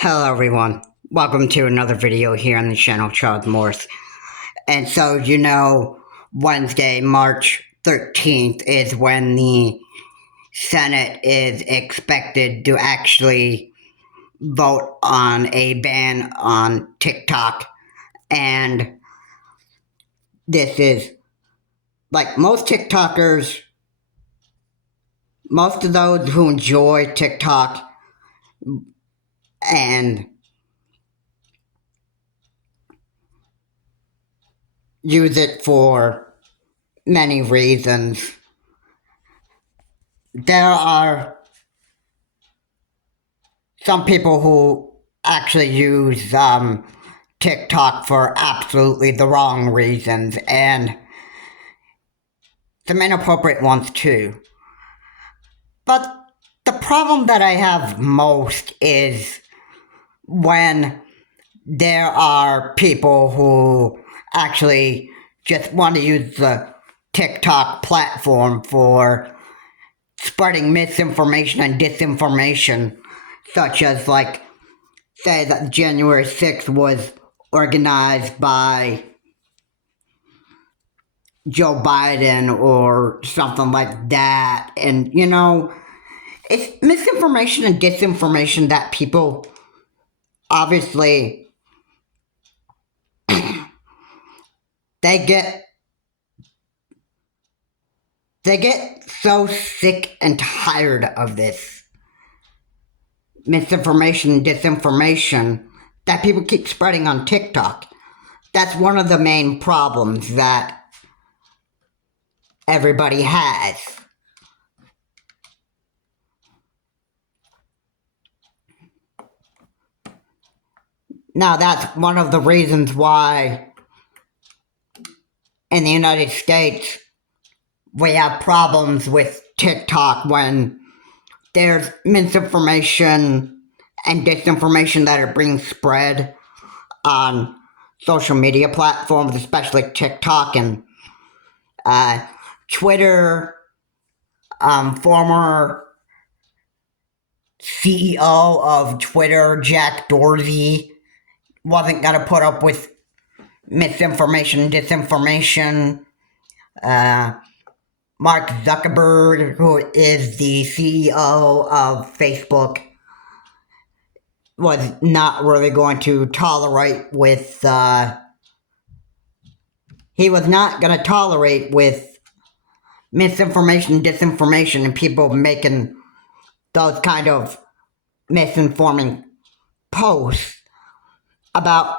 Hello everyone, welcome to another video here on the channel Charles Morse. And so Wednesday, March 13th is when the Senate is expected to actually vote on a ban on TikTok. And this is, like most TikTokers, most of those who enjoy TikTok and use it for many reasons. There are some people who actually use TikTok for absolutely the wrong reasons, and some inappropriate ones too. But the problem that I have most is when there are people who actually just want to use the TikTok platform for spreading misinformation and disinformation, such as, like, say that January 6th was organized by Joe Biden or something like that. And, it's misinformation and disinformation that people obviously they get so sick and tired of this misinformation and disinformation that people keep spreading on TikTok. That's one of the main problems that everybody has. Now, that's one of the reasons why in the United States we have problems with TikTok when there's misinformation and disinformation that are being spread on social media platforms, especially TikTok and Twitter. Former CEO of Twitter, Jack Dorsey, wasn't going to put up with misinformation and disinformation. Mark Zuckerberg, who is the CEO of Facebook, was not really going to tolerate with, he was not going to tolerate with misinformation and disinformation and people making those kind of misinforming posts about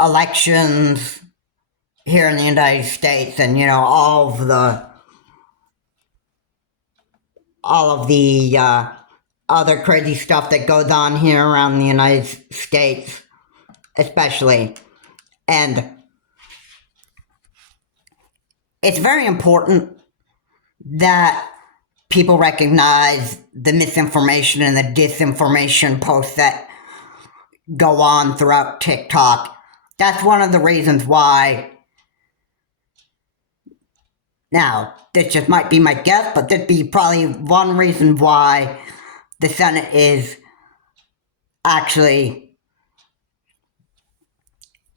elections here in the United States, and all of the other crazy stuff that goes on here around the United States, especially. And it's very important that people recognize the misinformation and the disinformation posts that go on throughout TikTok. That's one of the reasons why. Now, this just might be my guess, but that'd be probably one reason why the Senate is actually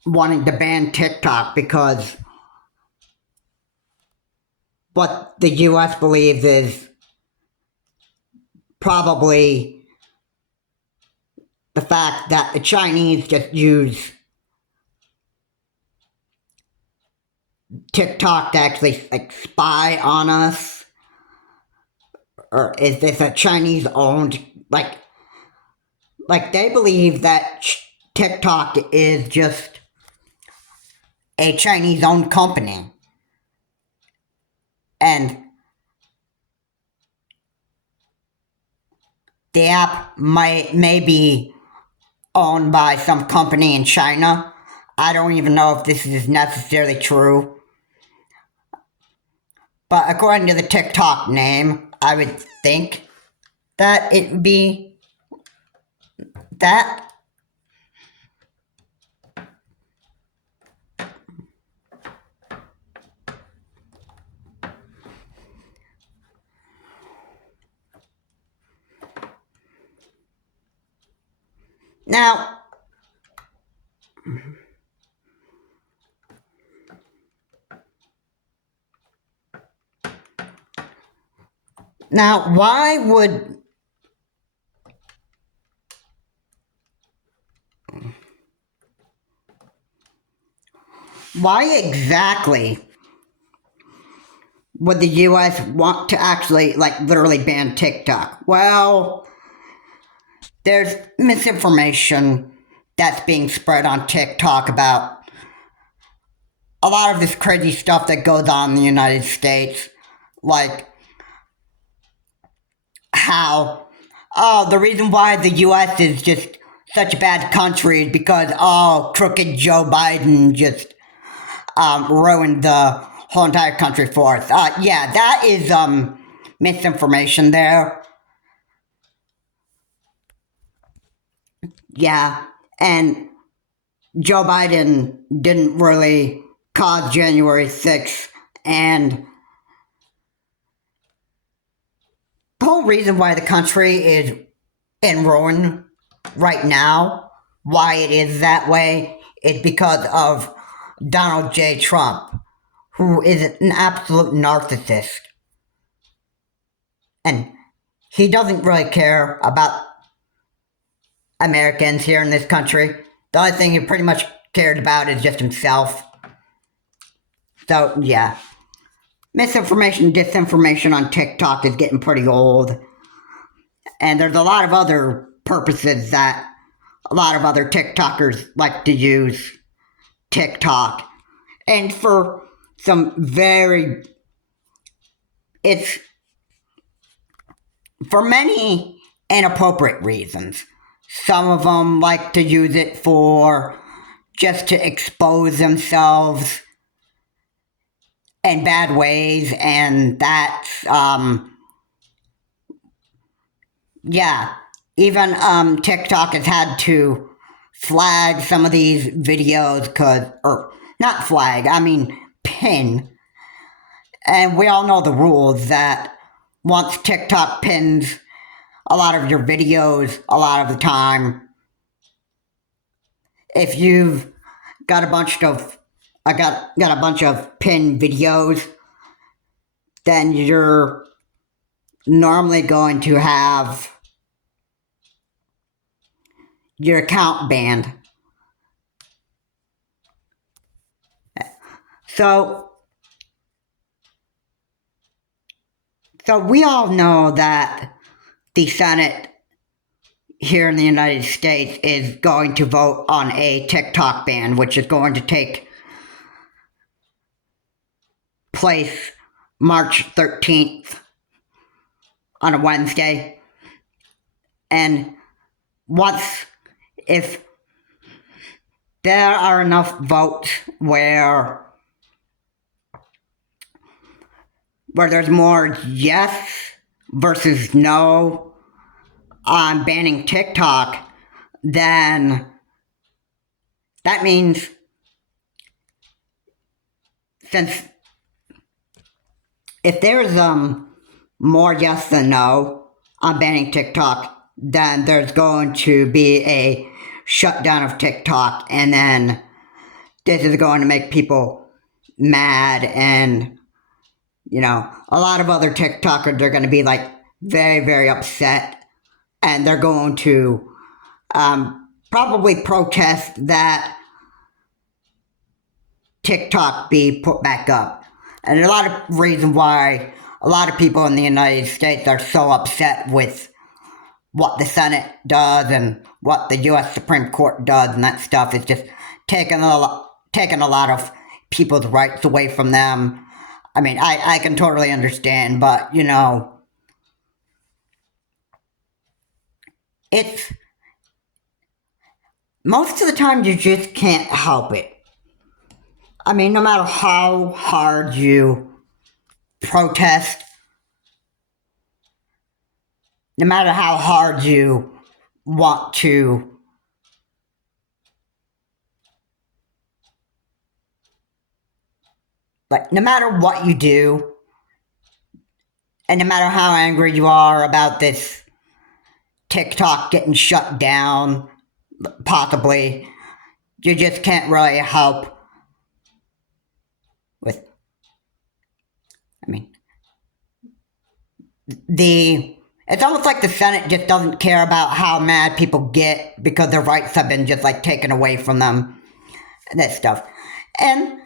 wanting to ban TikTok, because what the US believes is probably the fact that the Chinese just use TikTok to actually, like, spy on us. Or is this a Chinese owned, like they believe that TikTok is just a Chinese owned company. And the app may be owned by some company in China. I don't even know if this is necessarily true. But according to the TikTok name, I would think that it would be that. Now, now, why exactly would the U.S. want to actually, like, literally ban TikTok? Well, there's misinformation that's being spread on TikTok about a lot of this crazy stuff that goes on in the United States, like how, oh, the reason why the U.S. is just such a bad country is because, oh, crooked Joe Biden just ruined the whole entire country for us. Yeah, that is misinformation there. Yeah, and Joe Biden didn't really cause January 6th, and the whole reason why the country is in ruin right now, why it is that way, is because of Donald J. Trump, who is an absolute narcissist. And he doesn't really care about Americans here in this country. The only thing he pretty much cared about is just himself. So, yeah. Misinformation, disinformation on TikTok is getting pretty old. And there's a lot of other purposes that a lot of other TikTokers like to use TikTok. And for some it's for many inappropriate reasons. Some of them like to use it for just to expose themselves in bad ways, and that's, yeah. Even TikTok has had to flag some of these videos or not flag, I mean pin. And we all know the rules that once TikTok pins a lot of your videos, a lot of the time, if you've got a bunch of got a bunch of pinned videos, then you're normally going to have your account banned. So so we all know that the Senate here in the United States is going to vote on a TikTok ban, which is going to take place March 13th on a Wednesday. And once, if there are enough votes where there's more yes versus no on banning TikTok, then that means since if there's more yes than no on banning TikTok, then there's going to be a shutdown of TikTok, and then this is going to make people mad, and a lot of other TikTokers are going to be like very, very upset, and they're going to probably protest that TikTok be put back up. And a lot of reason why a lot of people in the United States are so upset with what the Senate does and what the U.S. Supreme Court does and that stuff is just taking a lot of people's rights away from them. I mean, I can totally understand, but it's most of the time you just can't help it. I mean, no matter how hard you protest, no matter how hard you want to, like, no matter what you do, and no matter how angry you are about this TikTok getting shut down, possibly. You just can't really help with, I mean, it's almost like the Senate just doesn't care about how mad people get because their rights have been just like taken away from them and that stuff. And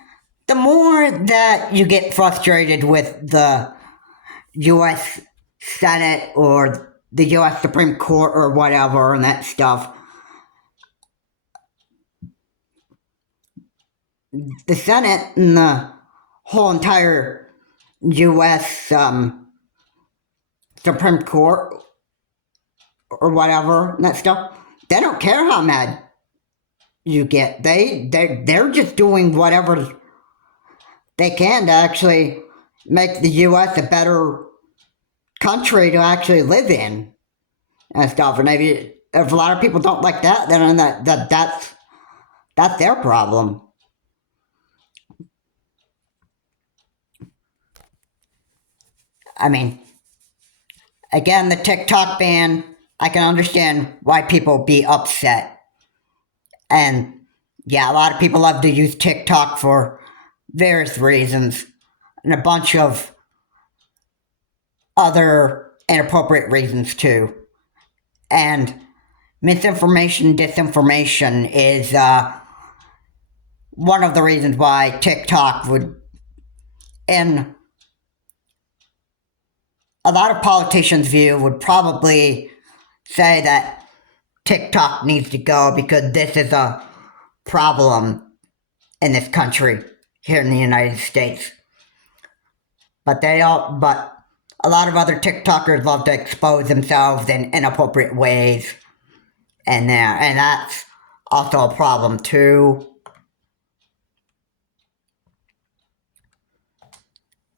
the more that you get frustrated with the US Senate or the US Supreme Court or whatever and that stuff, the Senate and the whole entire US Supreme Court or whatever and that stuff, they don't care how mad you get. They're just doing whatever they can to actually make the US a better country to actually live in and stuff. And maybe if a lot of people don't like that, then that's their problem. I mean, again, the TikTok ban, I can understand why people be upset. And yeah, a lot of people love to use TikTok for various reasons and a bunch of other inappropriate reasons too. And misinformation, disinformation is one of the reasons why TikTok would, in a lot of politicians' view, would probably say that TikTok needs to go because this is a problem in this country here in the United States. But a lot of other TikTokers love to expose themselves in inappropriate ways, and that's also a problem too.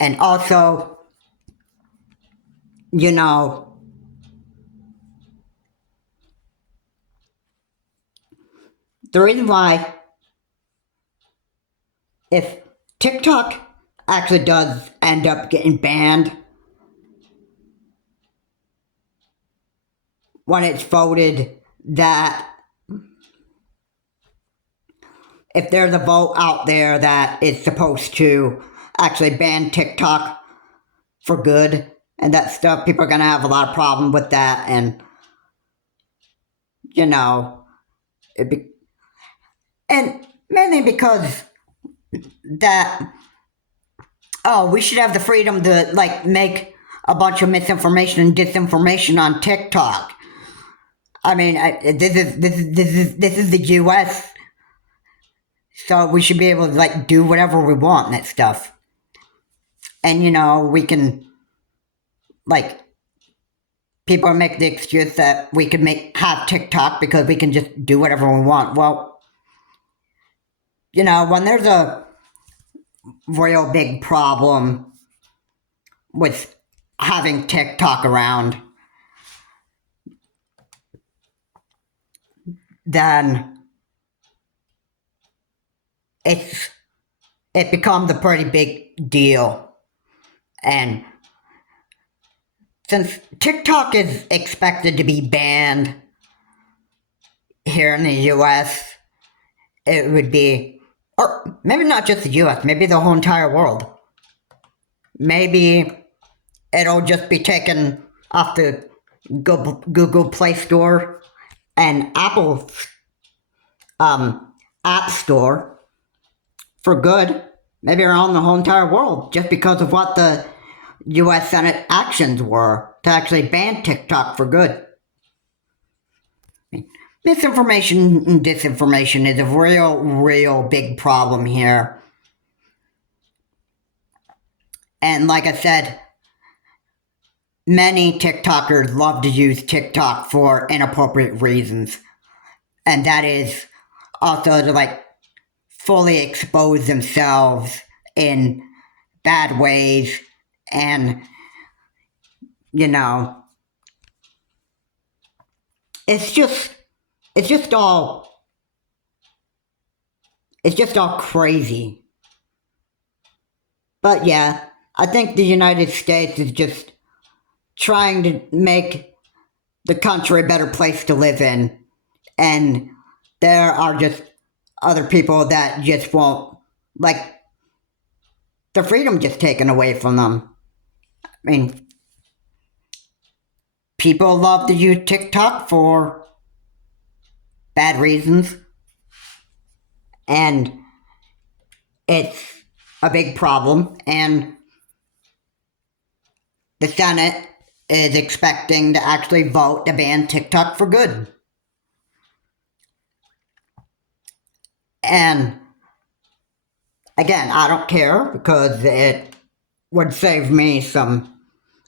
And also, you know, the reason why, if TikTok actually does end up getting banned when it's voted, that if there's a vote out there that is supposed to actually ban TikTok for good and that stuff, people are going to have a lot of problem with that. And, you know, and mainly because that, we should have the freedom to, like, make a bunch of misinformation and disinformation on TikTok. I mean, this is the U.S., so we should be able to, like, do whatever we want and that stuff. And, you know, we can, like, people make the excuse that we can have TikTok because we can just do whatever we want. Well, you know, when there's a real big problem with having TikTok around, then it becomes a pretty big deal. And since TikTok is expected to be banned here in the US, it would be, or maybe not just the US, maybe the whole entire world. Maybe it'll just be taken off the Google Play Store and Apple App Store for good, maybe around the whole entire world, just because of what the US Senate actions were to actually ban TikTok for good. Misinformation and disinformation is a real big problem here. And like I said, many TikTokers love to use TikTok for inappropriate reasons. And that is also to, like, fully expose themselves in bad ways. And, you know, it's just all crazy. But yeah, I think the United States is just trying to make the country a better place to live in. And there are just other people that just won't, like, the freedom just taken away from them. I mean, people love to use TikTok for bad reasons, and it's a big problem, and the Senate is expecting to actually vote to ban TikTok for good. And again, I don't care because it would save me some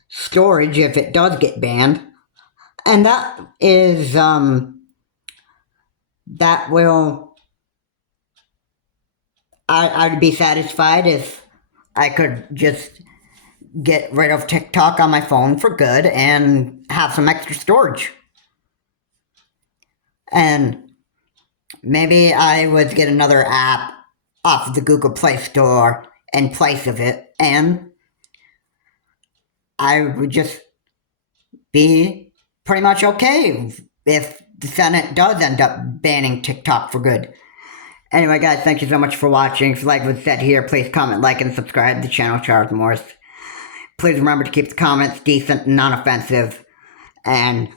storage if it does get banned. And that is, that will, I'd be satisfied if I could just get rid of TikTok on my phone for good and have some extra storage. And maybe I would get another app off of the Google Play Store in place of it, and I would just be pretty much okay if the Senate does end up banning TikTok for good. Anyway, guys, thank you so much for watching. If you like what's said here, please comment, like, and subscribe to the channel, Charles Morris. Please remember to keep the comments decent and non-offensive. And,